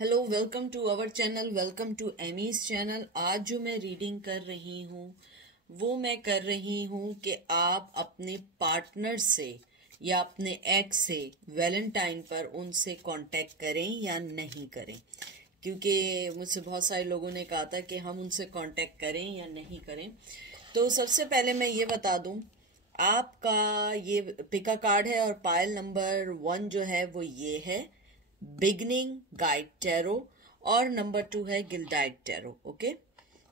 Hello, welcome to our channel, welcome to Amy's channel. आज जो मैं रीडिंग कर रही हूँ वो मैं कर रही हूँ कि आप अपने पार्टनर से या अपने एक्स से वैलेंटाइन पर उनसे कांटेक्ट करें या नहीं करें, क्योंकि मुझसे बहुत सारे लोगों ने कहा था कि हम उनसे कांटेक्ट करें या नहीं करें। तो सबसे पहले मैं ये बता दूं, आपका ये पिका कार्ड है और पायल नंबर 1 जो है वो ये है, बिगनिंग गाइड टैरो, और नंबर 2 है गिल्डाइड टैरो। ओके,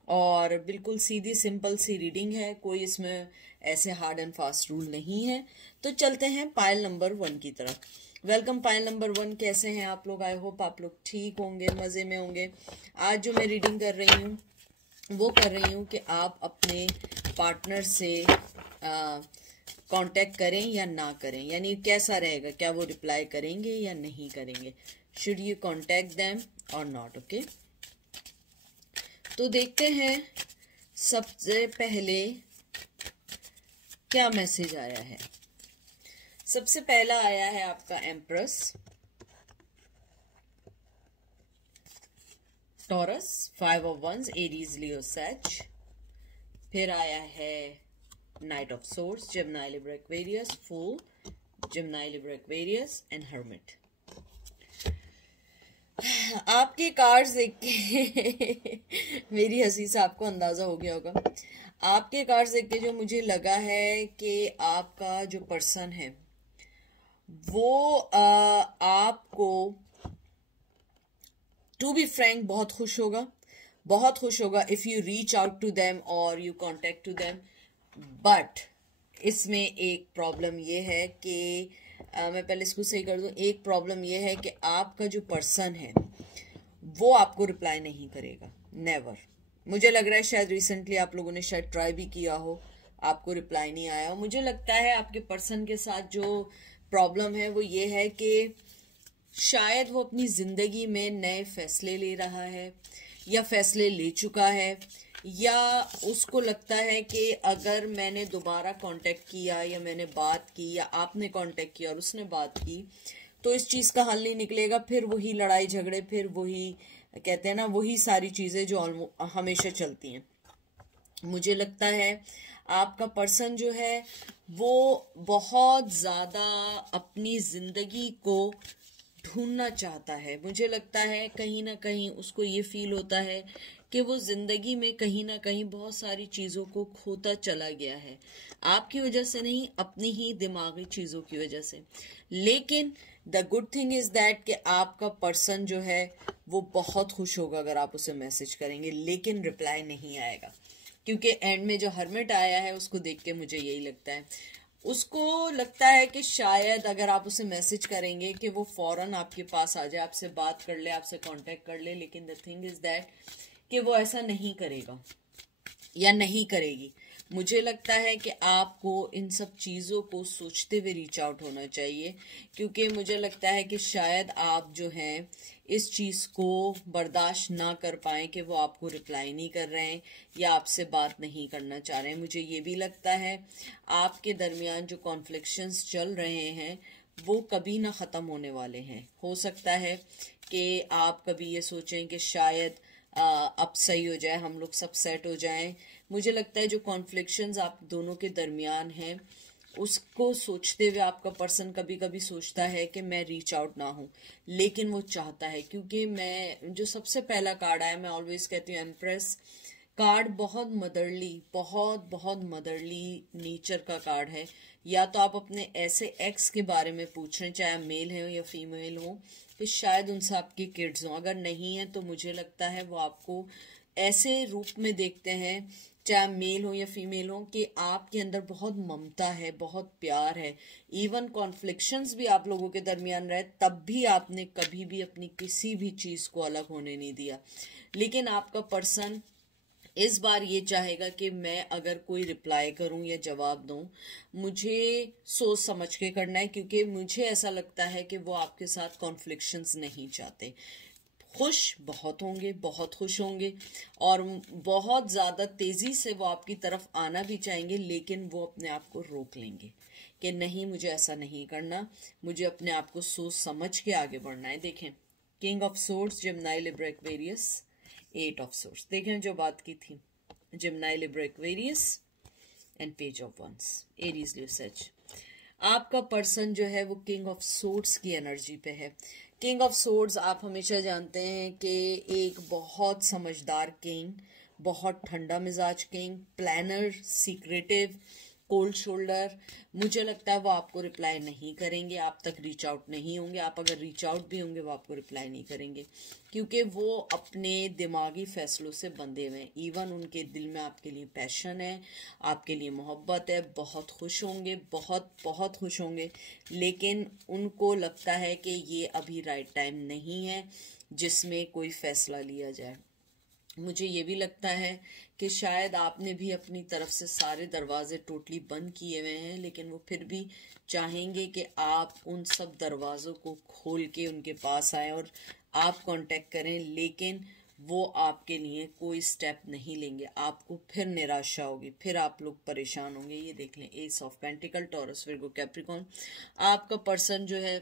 और बिल्कुल सीधी सिंपल सी रीडिंग है, कोई इसमें ऐसे हार्ड एंड फास्ट रूल नहीं है। तो चलते हैं पायल नंबर 1 की तरफ। वेलकम पायल नंबर 1, कैसे हैं आप लोग? आई होप आप लोग ठीक होंगे, मज़े में होंगे। आज जो मैं रीडिंग कर रही हूँ वो कर रही हूँ कि आप अपने पार्टनर से कांटेक्ट करें या ना करें, यानी कैसा रहेगा, क्या वो रिप्लाई करेंगे या नहीं करेंगे, शुड यू कांटेक्ट देम और नॉट। ओके, तो देखते हैं सबसे पहले क्या मैसेज आया है। सबसे पहला आया है आपका empress, Taurus, 5 of wands, Aries, Leo, Sag. फिर आया है knight of swords, Gemini, Libra, Aquarius, fool, Gemini, Libra, Aquarius and hermit. आपके कार्ड्स देख के मेरी हंसी से आपको अंदाजा हो गया होगा। आपके कार्ड्स देख के जो मुझे लगा है कि आपका जो पर्सन है वो आपको, टू बी फ्रैंक, बहुत खुश होगा, बहुत खुश होगा if you reach out to them और you contact to them. But इसमें एक प्रॉब्लम ये है कि मैं पहले इसको सही कर दूं। एक प्रॉब्लम ये है कि आपका जो पर्सन है वो आपको रिप्लाई नहीं करेगा, नेवर। मुझे लग रहा है शायद रिसेंटली आप लोगों ने शायद ट्राई भी किया हो, आपको रिप्लाई नहीं आया हो। मुझे लगता है आपके पर्सन के साथ जो प्रॉब्लम है वो ये है कि शायद वो अपनी जिंदगी में नए फैसले ले रहा है या फैसले ले चुका है, या उसको लगता है कि अगर मैंने दोबारा कांटेक्ट किया या मैंने बात की या आपने कांटेक्ट किया और उसने बात की तो इस चीज़ का हल नहीं निकलेगा, फिर वही लड़ाई झगड़े, फिर वही कहते हैं ना, वही सारी चीज़ें जो हमेशा चलती हैं। मुझे लगता है आपका पर्सन जो है वो बहुत ज़्यादा अपनी ज़िंदगी को ढूंढना चाहता है। मुझे लगता है कहीं ना कहीं उसको ये फील होता है कि वो जिंदगी में कहीं ना कहीं बहुत सारी चीज़ों को खोता चला गया है, आपकी वजह से नहीं, अपनी ही दिमागी चीज़ों की वजह से। लेकिन the good thing is that कि आपका पर्सन जो है वो बहुत खुश होगा अगर आप उसे मैसेज करेंगे, लेकिन रिप्लाई नहीं आएगा, क्योंकि एंड में जो हर्मिट आया है उसको देख के मुझे यही लगता है, उसको लगता है कि शायद अगर आप उसे मैसेज करेंगे कि वो फौरन आपके पास आ जाए, आपसे बात कर ले, आपसे कांटेक्ट कर ले। लेकिन द थिंग इज दैट कि वो ऐसा नहीं करेगा या नहीं करेगी। मुझे लगता है कि आपको इन सब चीज़ों को सोचते हुए रीच आउट होना चाहिए, क्योंकि मुझे लगता है कि शायद आप जो हैं इस चीज़ को बर्दाश्त ना कर पाएँ कि वो आपको रिप्लाई नहीं कर रहे हैं या आपसे बात नहीं करना चाह रहे हैं। मुझे ये भी लगता है आपके दरमियान जो कॉन्फ्लिक्शंस चल रहे हैं वो कभी ना ख़त्म होने वाले हैं। हो सकता है कि आप कभी ये सोचें कि शायद अब सही हो जाए, हम लोग सब सेट हो जाएं। मुझे लगता है जो कॉन्फ्लिक्शंस आप दोनों के दरमियान हैं उसको सोचते हुए आपका पर्सन कभी कभी सोचता है कि मैं रीच आउट ना हूँ, लेकिन वो चाहता है। क्योंकि मैं जो सबसे पहला कार्ड आया, मैं ऑलवेज कहती हूँ एम्प्रेस कार्ड बहुत मदरली, बहुत बहुत मदरली नेचर का कार्ड है। या तो आप अपने ऐसे एक्स के बारे में पूछ रहे हैं, चाहे मेल हो या फीमेल हो, कि शायद उनसे आपके किड्स हों। अगर नहीं है तो मुझे लगता है वो आपको ऐसे रूप में देखते हैं, चाहे मेल हो या फीमेल हो, कि आपके अंदर बहुत ममता है, बहुत प्यार है। इवन कॉन्फ्लिक्शंस भी आप लोगों के दरमियान रहे तब भी आपने कभी भी अपनी किसी भी चीज़ को अलग होने नहीं दिया। लेकिन आपका पर्सन इस बार ये चाहेगा कि मैं अगर कोई रिप्लाई करूं या जवाब दूं, मुझे सोच समझ के करना है, क्योंकि मुझे ऐसा लगता है कि वो आपके साथ कॉन्फ्लिक्शंस नहीं चाहते। खुश बहुत होंगे, बहुत खुश होंगे और बहुत ज़्यादा तेज़ी से वो आपकी तरफ आना भी चाहेंगे, लेकिन वो अपने आप को रोक लेंगे कि नहीं, मुझे ऐसा नहीं करना, मुझे अपने आप को सोच समझ के आगे बढ़ना है। देखें, king of swords, Gemini, Libra, Aquarius, 8 of swords. देखें जो बात की थी, Gemini, Libra, Aquarius and page of wands, Aries, Leo, sage. आपका पर्सन जो है वो किंग ऑफ सोर्ड्स की एनर्जी पे है। किंग ऑफ सोर्ड्स आप हमेशा जानते हैं कि एक बहुत समझदार किंग, बहुत ठंडा मिजाज king, planner, secretive, cold shoulder. मुझे लगता है वो आपको रिप्लाई नहीं करेंगे, आप तक रीच आउट नहीं होंगे। आप अगर रीच आउट भी होंगे वो आपको रिप्लाई नहीं करेंगे, क्योंकि वो अपने दिमागी फैसलों से बंधे हुए हैं। इवन उनके दिल में आपके लिए पैशन है, आपके लिए मोहब्बत है, बहुत खुश होंगे, बहुत बहुत खुश होंगे, लेकिन उनको लगता है कि ये अभी राइट टाइम नहीं है जिसमें कोई फैसला लिया जाए। मुझे ये भी लगता है कि शायद आपने भी अपनी तरफ से सारे दरवाजे टोटली बंद किए हुए हैं, लेकिन वो फिर भी चाहेंगे कि आप उन सब दरवाज़ों को खोल के उनके पास आएँ और आप कांटेक्ट करें, लेकिन वो आपके लिए कोई स्टेप नहीं लेंगे। आपको फिर निराशा होगी, फिर आप लोग परेशान होंगे। ये देख लें, S of pentacle, Taurus, Virgo, Capricorn. आपका पर्सन जो है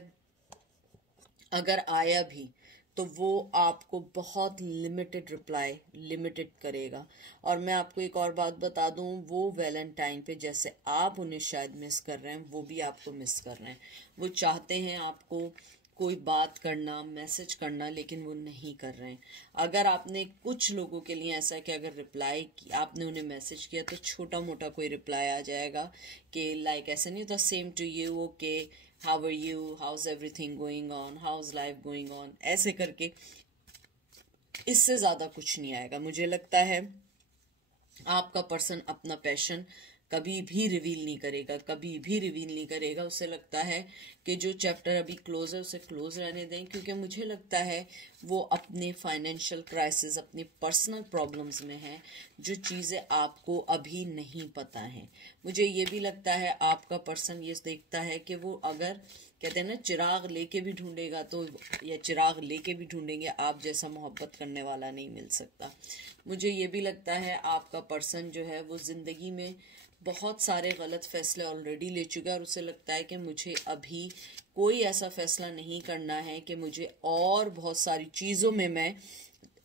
अगर आया भी तो वो आपको बहुत लिमिटेड रिप्लाई, लिमिटेड करेगा। और मैं आपको एक और बात बता दूं, वो वैलेंटाइन पे जैसे आप उन्हें शायद मिस कर रहे हैं, वो भी आपको मिस कर रहे हैं। वो चाहते हैं आपको कोई बात करना, मैसेज करना, लेकिन वो नहीं कर रहे हैं। अगर आपने, कुछ लोगों के लिए ऐसा है कि अगर रिप्लाई आपने उन्हें मैसेज किया तो छोटा मोटा कोई रिप्लाई आ जाएगा कि लाइक ऐसा नहीं होता, same to you, okay, how are you, how's everything going on, how's life going on, ऐसे करके। इससे ज़्यादा कुछ नहीं आएगा। मुझे लगता है आपका पर्सन अपना पैशन कभी भी रिवील नहीं करेगा, कभी भी रिवील नहीं करेगा। उसे लगता है कि जो चैप्टर अभी क्लोज है उसे क्लोज रहने दें, क्योंकि मुझे लगता है वो अपने फाइनेंशियल क्राइसिस, अपनी पर्सनल प्रॉब्लम्स में है, जो चीज़ें आपको अभी नहीं पता हैं। मुझे ये भी लगता है आपका पर्सन ये देखता है कि वो, अगर कहते हैं ना चिराग लेके भी ढूंढेगा तो, या चिराग लेके भी ढूंढेंगे, आप जैसा मोहब्बत करने वाला नहीं मिल सकता। मुझे ये भी लगता है आपका पर्सन जो है वो ज़िंदगी में बहुत सारे गलत फैसले ऑलरेडी ले चुका है, और उसे लगता है कि मुझे अभी कोई ऐसा फैसला नहीं करना है कि मुझे और बहुत सारी चीज़ों में मैं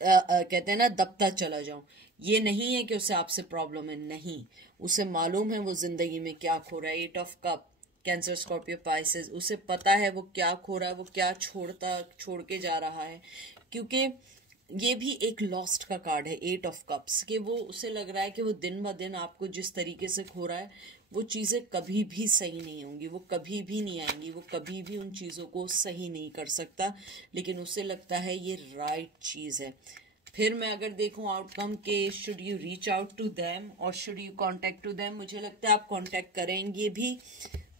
कहते हैं ना दबता चला जाऊं। ये नहीं है कि उसे आपसे प्रॉब्लम है, नहीं, उसे मालूम है वो ज़िंदगी में क्या खो रहा है। 8 of cup, cancer, Scorpio, Pisces, उसे पता है वो क्या खो रहा है, वो क्या छोड़ के जा रहा है, क्योंकि ये भी एक लॉस्ट का कार्ड है, 8 ऑफ कप्स, कि वो, उसे लग रहा है कि वो दिन ब दिन आपको जिस तरीके से खो रहा है वो चीज़ें कभी भी सही नहीं होंगी, वो कभी भी नहीं आएंगी, वो कभी भी उन चीज़ों को सही नहीं कर सकता, लेकिन उसे लगता है ये राइट चीज़ है। फिर मैं अगर देखूं आउटकम के, should you reach out to them और should you contact to them, मुझे लगता है आप कांटेक्ट करेंगे भी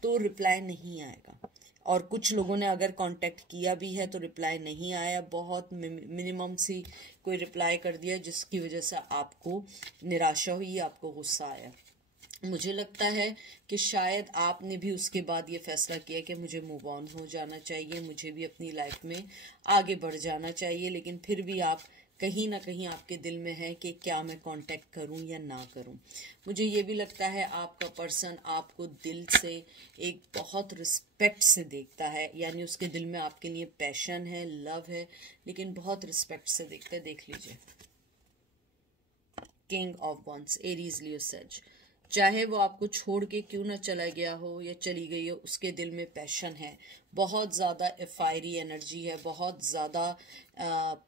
तो रिप्लाई नहीं आएगा, और कुछ लोगों ने अगर कांटेक्ट किया भी है तो रिप्लाई नहीं आया, बहुत मिनिमम सी कोई रिप्लाई कर दिया, जिसकी वजह से आपको निराशा हुई, आपको गुस्सा आया। मुझे लगता है कि शायद आपने भी उसके बाद ये फैसला किया कि मुझे मूव ऑन हो जाना चाहिए, मुझे भी अपनी लाइफ में आगे बढ़ जाना चाहिए, लेकिन फिर भी आप कहीं ना कहीं आपके दिल में है कि क्या मैं कांटेक्ट करूं या ना करूं। मुझे ये भी लगता है आपका पर्सन आपको दिल से एक बहुत रिस्पेक्ट से देखता है, यानी उसके दिल में आपके लिए पैशन है, लव है, लेकिन बहुत रिस्पेक्ट से देखता है। देख लीजिए, king of wands, Aries, Leo, sage. चाहे वो आपको छोड़ के क्यों ना चला गया हो या चली गई हो, उसके दिल में पैशन है, बहुत ज़्यादा फायरी एनर्जी है, बहुत ज़्यादा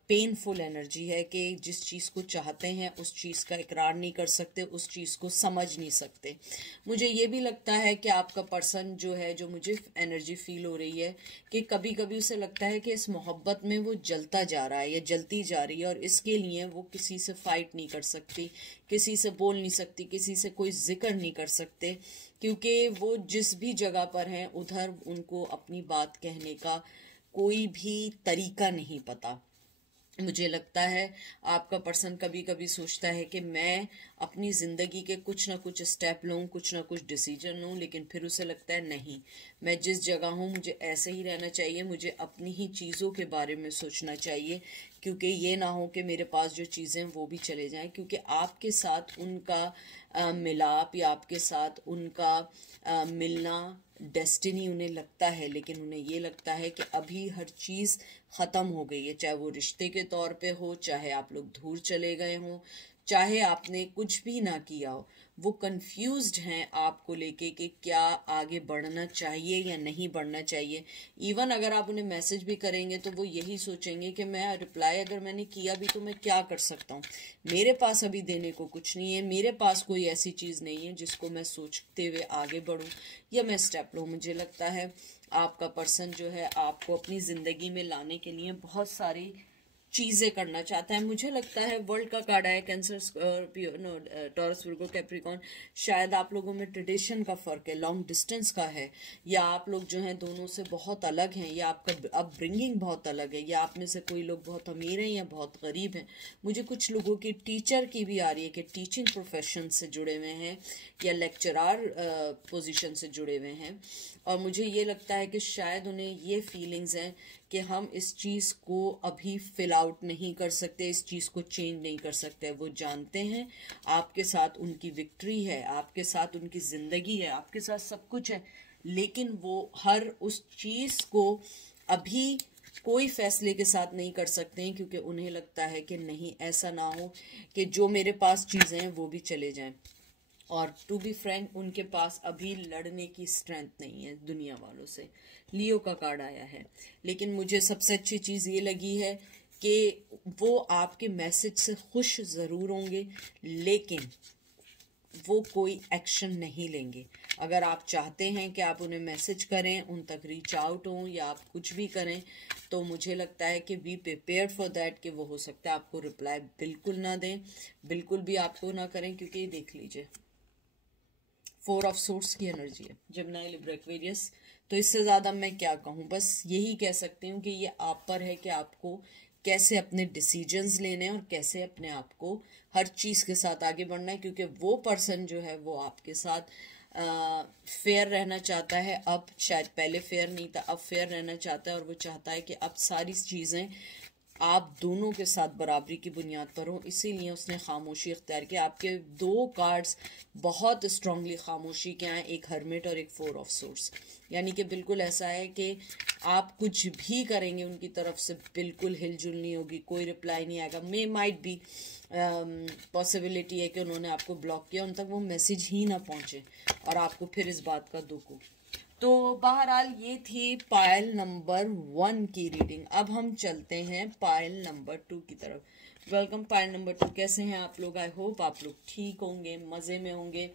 पेनफुल एनर्जी है कि जिस चीज़ को चाहते हैं उस चीज़ का इकरार नहीं कर सकते, उस चीज़ को समझ नहीं सकते। मुझे ये भी लगता है कि आपका पर्सन जो है, जो मुझे एनर्जी फील हो रही है कि कभी कभी उसे लगता है कि इस मोहब्बत में वो जलता जा रहा है या जलती जा रही है, और इसके लिए वो किसी से फाइट नहीं कर सकती, किसी से बोल नहीं सकती, किसी से कोई जिक्र नहीं कर सकते, क्योंकि वो जिस भी जगह पर हैं उधर उनको अपनी बात कहने का कोई भी तरीका नहीं पता। मुझे लगता है आपका पर्सन कभी कभी सोचता है कि मैं अपनी ज़िंदगी के कुछ ना कुछ स्टेप लूँ, कुछ ना कुछ डिसीजन लूँ, लेकिन फिर उसे लगता है नहीं, मैं जिस जगह हूँ मुझे ऐसे ही रहना चाहिए, मुझे अपनी ही चीज़ों के बारे में सोचना चाहिए, क्योंकि ये ना हो कि मेरे पास जो चीज़ें वो भी चले जाएं, क्योंकि आपके साथ उनका मिलाप या आपके साथ उनका मिलना डेस्टिनी उन्हें लगता है, लेकिन उन्हें ये लगता है कि अभी हर चीज़ ख़त्म हो गई है, चाहे वो रिश्ते के तौर पे हो, चाहे आप लोग दूर चले गए हों, चाहे आपने कुछ भी ना किया हो। वो कंफ्यूज्ड हैं आपको लेके कि क्या आगे बढ़ना चाहिए या नहीं बढ़ना चाहिए। इवन अगर आप उन्हें मैसेज भी करेंगे तो वो यही सोचेंगे कि मैं रिप्लाई अगर मैंने किया भी तो मैं क्या कर सकता हूँ, मेरे पास अभी देने को कुछ नहीं है, मेरे पास कोई ऐसी चीज़ नहीं है जिसको मैं सोचते हुए आगे बढ़ूँ या मैं स्टेप लूँ। मुझे लगता है आपका पर्सन जो है आपको अपनी ज़िंदगी में लाने के लिए बहुत सारी चीज़ें करना चाहता है। मुझे लगता है वर्ल्ड का कार्ड आया, cancer, Scorpio, taurus, Virgo, Capricorn. शायद आप लोगों में ट्रेडिशन का फ़र्क है, लॉन्ग डिस्टेंस का है, या आप लोग जो हैं दोनों से बहुत अलग हैं, या आपका अपब्रिंगिंग बहुत अलग है, या आप में से कोई लोग बहुत अमीर हैं या बहुत गरीब हैं। मुझे कुछ लोगों की टीचर की भी आ रही है कि टीचिंग प्रोफेशन से जुड़े हुए हैं या लेक्चरार पोजीशन से जुड़े हुए हैं, और मुझे ये लगता है कि शायद उन्हें ये फीलिंग्स हैं कि हम इस चीज़ को अभी फिल आउट नहीं कर सकते, इस चीज़ को चेंज नहीं कर सकते। वो जानते हैं आपके साथ उनकी विक्ट्री है, आपके साथ उनकी ज़िंदगी है, आपके साथ सब कुछ है, लेकिन वो हर उस चीज़ को अभी कोई फैसले के साथ नहीं कर सकते हैं, क्योंकि उन्हें लगता है कि नहीं, ऐसा ना हो कि जो मेरे पास चीज़ें हैं वो भी चले जाएं। और टू बी फ्रैंक, उनके पास अभी लड़ने की स्ट्रेंथ नहीं है दुनिया वालों से। लियो का कार्ड आया है, लेकिन मुझे सबसे अच्छी चीज़ ये लगी है कि वो आपके मैसेज से खुश ज़रूर होंगे, लेकिन वो कोई एक्शन नहीं लेंगे। अगर आप चाहते हैं कि आप उन्हें मैसेज करें, उन तक रीच आउट हों, या आप कुछ भी करें, तो मुझे लगता है कि बी प्रिपेयर्ड फॉर दैट, कि वो हो सकता है आपको रिप्लाई बिल्कुल ना दें, बिल्कुल भी आपको ना करें। क्योंकि ये देख लीजिए, 4 ऑफ सोर्स की एनर्जी है, जेमिनी, लिब्रा, एक्वेरियस। तो इससे ज़्यादा मैं क्या कहूँ, बस यही कह सकती हूँ कि ये आप पर है कि आपको कैसे अपने डिसीजंस लेने हैं और कैसे अपने आप को हर चीज़ के साथ आगे बढ़ना है। क्योंकि वो पर्सन जो है वो आपके साथ फेयर रहना चाहता है। अब शायद पहले फेयर नहीं था, अब फेयर रहना चाहता है, और वो चाहता है कि अब सारी चीज़ें आप दोनों के साथ बराबरी की बुनियाद पर हो, इसीलिए उसने खामोशी इख्तियार की। आपके 2 कार्ड्स बहुत स्ट्रांगली खामोशी के हैं, एक हर्मिट और एक 4 ऑफ सोर्स। यानी कि बिल्कुल ऐसा है कि आप कुछ भी करेंगे उनकी तरफ से बिल्कुल हिलजुल नहीं होगी, कोई रिप्लाई नहीं आएगा। मे माइट बी पॉसिबिलिटी है कि उन्होंने आपको ब्लॉक किया, उन तक वो मैसेज ही ना पहुंचे और आपको फिर इस बात का दुख हो। तो बहरहाल ये थी पायल नंबर 1 की रीडिंग। अब हम चलते हैं पायल नंबर 2 की तरफ। वेलकम पायल नंबर 2, कैसे हैं आप लोग? आई होप आप लोग ठीक होंगे, मज़े में होंगे।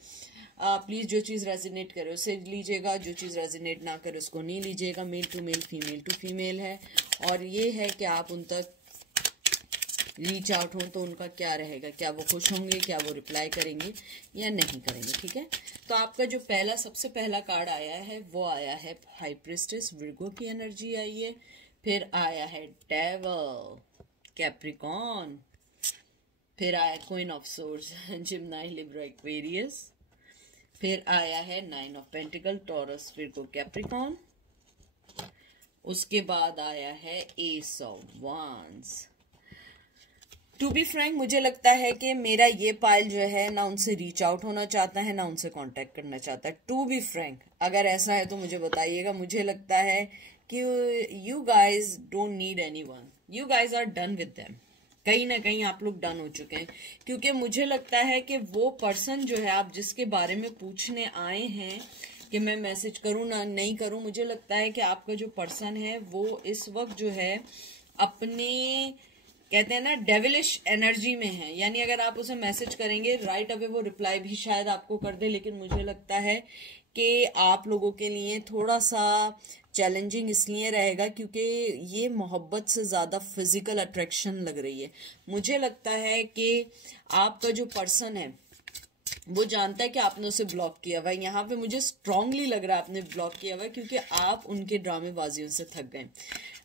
प्लीज़ जो चीज़ रेजिनेट करे उसे लीजिएगा, जो चीज़ रेजिनेट ना करे उसको नहीं लीजिएगा। Male to male, female to female है, और ये है कि आप उन तक रीच आउट हो तो उनका क्या रहेगा, क्या वो खुश होंगे, क्या वो रिप्लाई करेंगे या नहीं करेंगे। ठीक है, तो आपका जो सबसे पहला कार्ड आया है वो आया है हाई प्रिस्टेस, विर्गो की एनर्जी आई है। फिर आया है डेविल, कैप्रिकॉर्न। फिर आया queen of swords, Gemini, Libra, Aquarius. फिर आया है 9 of pentacle, Taurus, Virgo, Capricorn. उसके बाद आया है ace of wands. To be frank, मुझे लगता है कि मेरा ये पायल जो है ना उनसे रीच आउट होना चाहता है ना उनसे कांटेक्ट करना चाहता है। टू बी फ्रैंक, अगर ऐसा है तो मुझे बताइएगा। मुझे लगता है कि you guys don't need anyone, you guys are done with them. कहीं ना कहीं आप लोग डन हो चुके हैं, क्योंकि मुझे लगता है कि वो पर्सन जो है आप जिसके बारे में पूछने आए हैं कि मैं मैसेज करूं ना नहीं करूं, मुझे लगता है कि आपका जो पर्सन है वो इस वक्त जो है अपने, कहते हैं ना, डेविलिश एनर्जी में है। यानी अगर आप उसे मैसेज करेंगे राइट अवे वो रिप्लाई भी शायद आपको कर दे, लेकिन मुझे लगता है कि आप लोगों के लिए थोड़ा सा चैलेंजिंग इसलिए रहेगा क्योंकि ये मोहब्बत से ज़्यादा फिजिकल अट्रैक्शन लग रही है। मुझे लगता है कि आपका जो पर्सन है वो जानता है कि आपने उसे ब्लॉक किया हुआ है। यहाँ पे मुझे स्ट्रांगली लग रहा है आपने ब्लॉक किया हुआ है, क्योंकि आप उनके ड्रामेबाजियों से थक गए।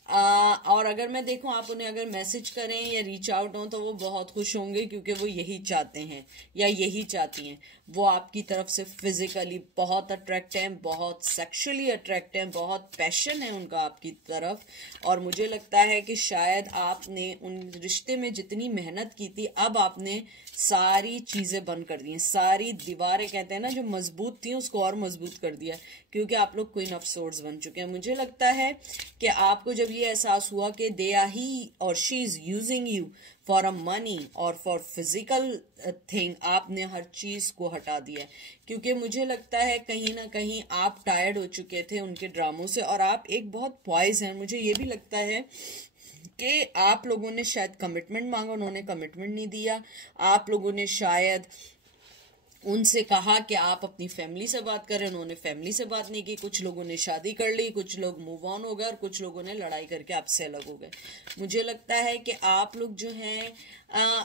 और अगर मैं देखूं आप उन्हें अगर मैसेज करें या रीच आउट हो तो वो बहुत खुश होंगे, क्योंकि वो यही चाहते हैं या यही चाहती हैं। वो आपकी तरफ से फिजिकली बहुत अट्रैक्ट हैं, बहुत सेक्सुअली अट्रैक्ट हैं, बहुत पैशन है उनका आपकी तरफ। और मुझे लगता है कि शायद आपने उन रिश्ते में जितनी मेहनत की थी, अब आपने सारी चीजें बंद कर दी हैं, सारी दीवारें कहते हैं ना जो मजबूत थी उसको और मजबूत कर दिया, क्योंकि आप लोग क्वीन ऑफ सोर्ड्स बन चुके हैं। मुझे लगता है कि आपको जब ये एहसास हुआ कि दे आर ही और she is using you for a money और फॉर फिजिकल थिंग, आपने हर चीज को हटा दिया, क्योंकि मुझे लगता है कहीं ना कहीं आप टायर्ड हो चुके थे उनके ड्रामों से। और आप एक बहुत पॉइज हैं, मुझे ये भी लगता है कि आप लोगों ने शायद कमिटमेंट मांगा, उन्होंने कमिटमेंट नहीं दिया। आप लोगों ने शायद उनसे कहा कि आप अपनी फैमिली से बात करें, उन्होंने फैमिली से बात नहीं की। कुछ लोगों ने शादी कर ली, कुछ लोग मूव ऑन हो गए और कुछ लोगों ने लड़ाई करके आपसे अलग हो गए। मुझे लगता है कि आप लोग जो हैं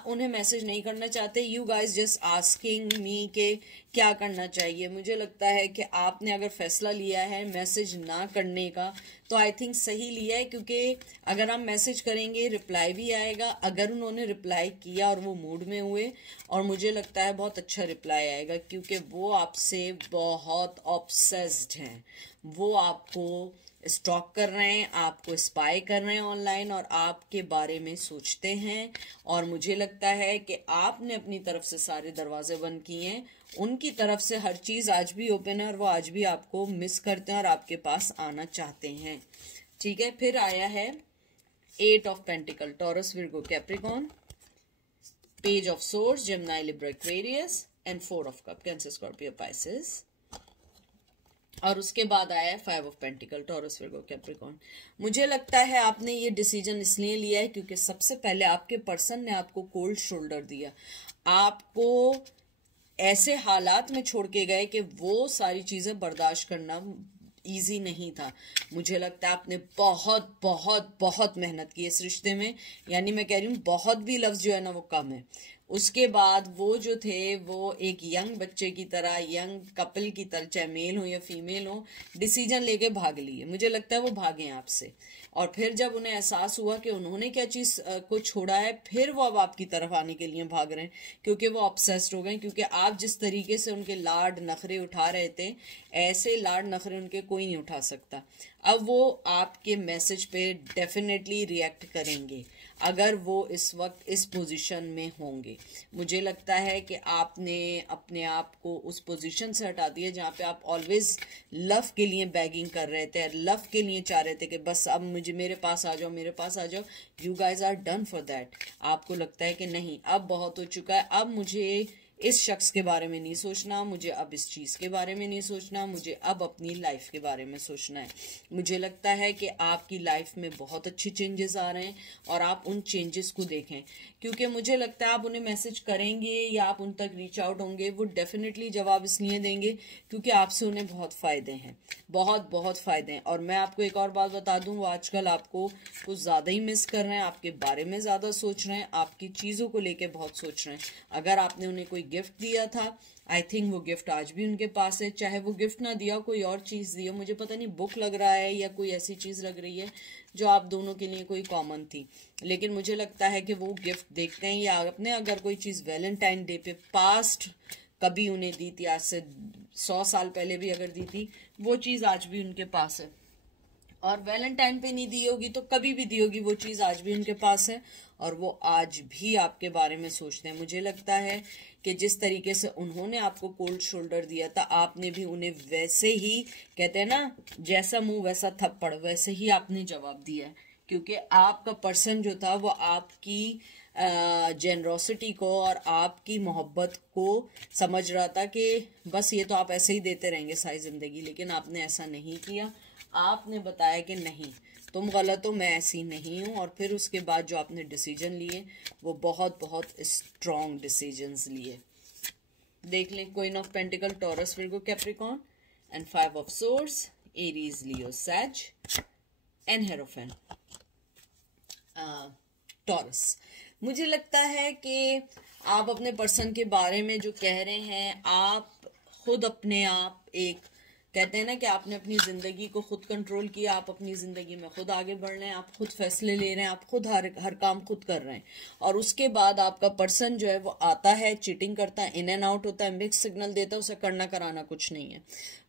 उन्हें मैसेज नहीं करना चाहते। You guys just asking me के क्या करना चाहिए। मुझे लगता है कि आपने अगर फैसला लिया है मैसेज ना करने का तो आई थिंक सही लिया है, क्योंकि अगर हम मैसेज करेंगे रिप्लाई भी आएगा। अगर उन्होंने रिप्लाई किया और वो मूड में हुए, और मुझे लगता है बहुत अच्छा रिप्लाई आएगा, क्योंकि वो आपसे बहुत ऑब्सेस्ड हैं। वो आपको स्टॉक कर रहे हैं, आपको स्पाई कर रहे हैं ऑनलाइन और आपके बारे में सोचते हैं। और मुझे लगता है कि आपने अपनी तरफ से सारे दरवाजे बंद किए हैं, उनकी तरफ से हर चीज आज भी ओपन है और वो आज भी आपको मिस करते हैं और आपके पास आना चाहते हैं। ठीक है, फिर आया है 8 of pentacle, Taurus, Virgo, Capricorn, page of swords, Gemini, Libra, Aquarius and 4 of cup, cancer, Scorpio, Pisces. और उसके बाद आया है 5 of pentacle, Taurus, Virgo, Capricorn. मुझे लगता है आपने ये डिसीजन इसलिए लिया है क्योंकि सबसे पहले आपके पर्सन ने आपको कोल्ड शोल्डर दिया, आपको ऐसे हालात में छोड़ के गए कि वो सारी चीजें बर्दाश्त करना इजी नहीं था। मुझे लगता है आपने बहुत बहुत बहुत मेहनत की इस रिश्ते में, यानी मैं कह रही हूँ बहुत भी लफ्ज जो है ना वो कम है। उसके बाद वो जो थे वो एक यंग बच्चे की तरह, यंग कपल की तरह, चाहे मेल हो या फीमेल हो, डिसीजन लेके भाग लिए। मुझे लगता है वो भागे आपसे, और फिर जब उन्हें एहसास हुआ कि उन्होंने क्या चीज को छोड़ा है, फिर वो अब आपकी तरफ आने के लिए भाग रहे हैं, क्योंकि वो ऑब्सेस्ड हो गए। क्योंकि आप जिस तरीके से उनके लाड नखरे उठा रहे थे, ऐसे लाड नखरे उनके कोई नहीं उठा सकता। अब वो आपके मैसेज पे डेफिनेटली रिएक्ट करेंगे अगर वो इस वक्त इस पोजीशन में होंगे। मुझे लगता है कि आपने अपने आप को उस पोजीशन से हटा दिया जहाँ पे आप ऑलवेज लव के लिए बैगिंग कर रहे थे, लव के लिए चाह रहे थे कि बस अब मुझे मेरे पास आ जाओ, मेरे पास आ जाओ। You guys are done for that. आपको लगता है कि नहीं अब बहुत हो चुका है, अब मुझे इस शख्स के बारे में नहीं सोचना, मुझे अब इस चीज के बारे में नहीं सोचना, मुझे अब अपनी लाइफ के बारे में सोचना है। मुझे लगता है कि आपकी लाइफ में बहुत अच्छे चेंजेस आ रहे हैं और आप उन चेंजेस को देखें, क्योंकि मुझे लगता है आप उन्हें मैसेज करेंगे या आप उन तक रीच आउट होंगे, वो डेफिनेटली जवाब इसलिए देंगे क्योंकि आपसे उन्हें बहुत फायदे हैं, बहुत बहुत फायदे हैं। और मैं आपको एक और बात बता दूं, वो आजकल आपको कुछ ज्यादा ही मिस कर रहे हैं, आपके बारे में ज्यादा सोच रहे हैं, आपकी चीजों को लेके बहुत सोच रहे हैं। अगर आपने उन्हें कोई गिफ्ट दिया था, आई थिंक वो गिफ्ट आज भी उनके पास है, चाहे वो गिफ्ट ना दिया, कोई और चीज दी हो, मुझे पता नहीं बुक लग रहा है या कोई ऐसी चीज लग रही है जो आप दोनों के लिए कोई कॉमन थी, लेकिन मुझे लगता है कि वो गिफ्ट देखते हैं। या आपने अगर कोई चीज वैलेंटाइन डे पे पास्ट कभी उन्हें दी थी, आज से 100 साल पहले भी अगर दी थी, वो चीज आज भी उनके पास है। और वैलेंटाइन पे नहीं दी होगी तो कभी भी दी होगी, वो चीज आज भी उनके पास है और वो आज भी आपके बारे में सोचते हैं। मुझे लगता है कि जिस तरीके से उन्होंने आपको कोल्ड शोल्डर दिया था, आपने भी उन्हें वैसे ही, कहते हैं ना जैसा मुंह वैसा थप्पड़, वैसे ही आपने जवाब दिया है। क्योंकि आपका पर्सन जो था वो आपकी जेनरोसिटी को और आपकी मोहब्बत को समझ रहा था कि बस ये तो आप ऐसे ही देते रहेंगे सारी जिंदगी, लेकिन आपने ऐसा नहीं किया। आपने बताया कि नहीं तुम गलत हो, मैं ऐसी नहीं हूं। और फिर उसके बाद जो आपने डिसीजन लिए वो बहुत बहुत स्ट्रॉन्ग डिसीजंस लिए। देख लें, queen of pentacle, Taurus, Virgo, Capricorn and 5 of swords, Aries, Leo, Sag and hierophant, taurus. मुझे लगता है कि आप अपने पर्सन के बारे में जो कह रहे हैं, आप खुद अपने आप एक कहते हैं ना कि आपने अपनी ज़िंदगी को खुद कंट्रोल किया, आप अपनी ज़िंदगी में खुद आगे बढ़ रहे हैं, आप खुद फैसले ले रहे हैं, आप खुद हर काम खुद कर रहे हैं, और उसके बाद आपका पर्सन जो है वो आता है, चीटिंग करता है, इन एंड आउट होता है, मिक्स सिग्नल देता है, उसे करना कराना कुछ नहीं है।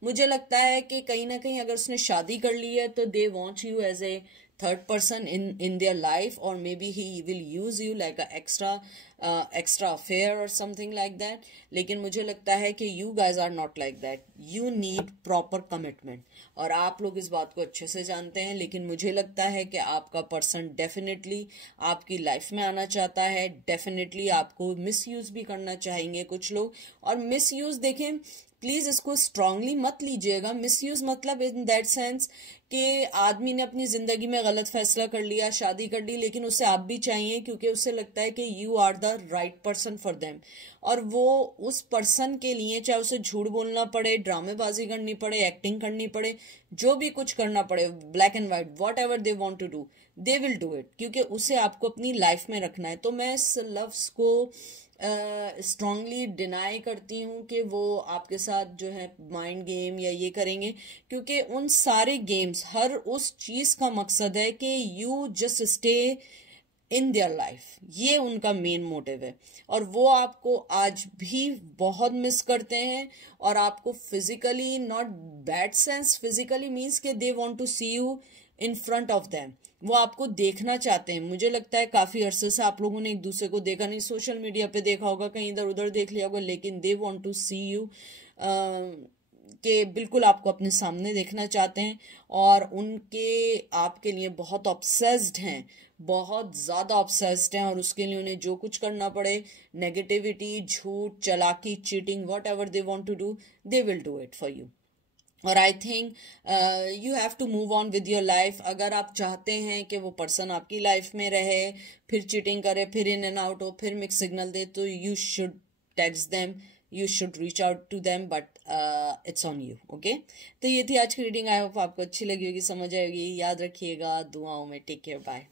मुझे लगता है कि कहीं ना कहीं अगर उसने शादी कर ली है तो they want you as a third person in their life, or maybe he will use you like a extra affair or something like that. लेकिन मुझे लगता है कि you guys are not like that. You need proper commitment, और आप लोग इस बात को अच्छे से जानते हैं। लेकिन मुझे लगता है कि आपका पर्सन डेफिनेटली आपकी लाइफ में आना चाहता है, डेफिनेटली आपको मिसयूज भी करना चाहेंगे कुछ लोग। और मिसयूज देखें, प्लीज इसको स्ट्रांगली मत लीजिएगा। मिसयूज मतलब इन दैट सेंस कि आदमी ने अपनी जिंदगी में गलत फैसला कर लिया, शादी कर ली, लेकिन उसे आप भी चाहिए क्योंकि उसे लगता है कि you are the right person for them, और वो उस पर्सन के लिए चाहे उसे झूठ बोलना पड़े, ड्रामेबाजी करनी पड़े, एक्टिंग करनी पड़े, जो भी कुछ करना पड़े, black and white, whatever they want to do, they will do it, क्योंकि उसे आपको अपनी लाइफ में रखना है। तो मैं इस लफ्ज को स्ट्रांगली डिनाई करती हूँ कि वो आपके साथ जो है माइंड गेम या ये करेंगे, क्योंकि उन सारे गेम्स, हर उस चीज़ का मकसद है कि you just stay in their life, ये उनका मेन मोटिव है। और वो आपको आज भी बहुत मिस करते हैं, और आपको physically, not bad sense, physically means के they want to see you in front of them, वो आपको देखना चाहते हैं। मुझे लगता है काफी अरसे से आप लोगों ने एक दूसरे को देखा नहीं, सोशल मीडिया पे देखा होगा, कहीं इधर उधर देख लिया होगा, लेकिन they want to see you, कि बिल्कुल आपको अपने सामने देखना चाहते हैं, और उनके आपके लिए बहुत ऑब्सेस्ड हैं, बहुत ज़्यादा ऑब्सेस्ड हैं, और उसके लिए उन्हें जो कुछ करना पड़े, नेगेटिविटी, झूठ, चालाकी, cheating, whatever they want to do, they will do it for you. और I think you have to move on with your life. अगर आप चाहते हैं कि वो पर्सन आपकी लाइफ में रहे, फिर चीटिंग करे, फिर इन एंड आउट हो, फिर मिक्स सिग्नल दे, तो you should text them, you should reach out to them, but it's on you. Okay, तो ये थी आज की रीडिंग। आई होप आपको अच्छी लगी होगी, समझ आएगी। याद रखिएगा, दुआओं में। Take care, bye.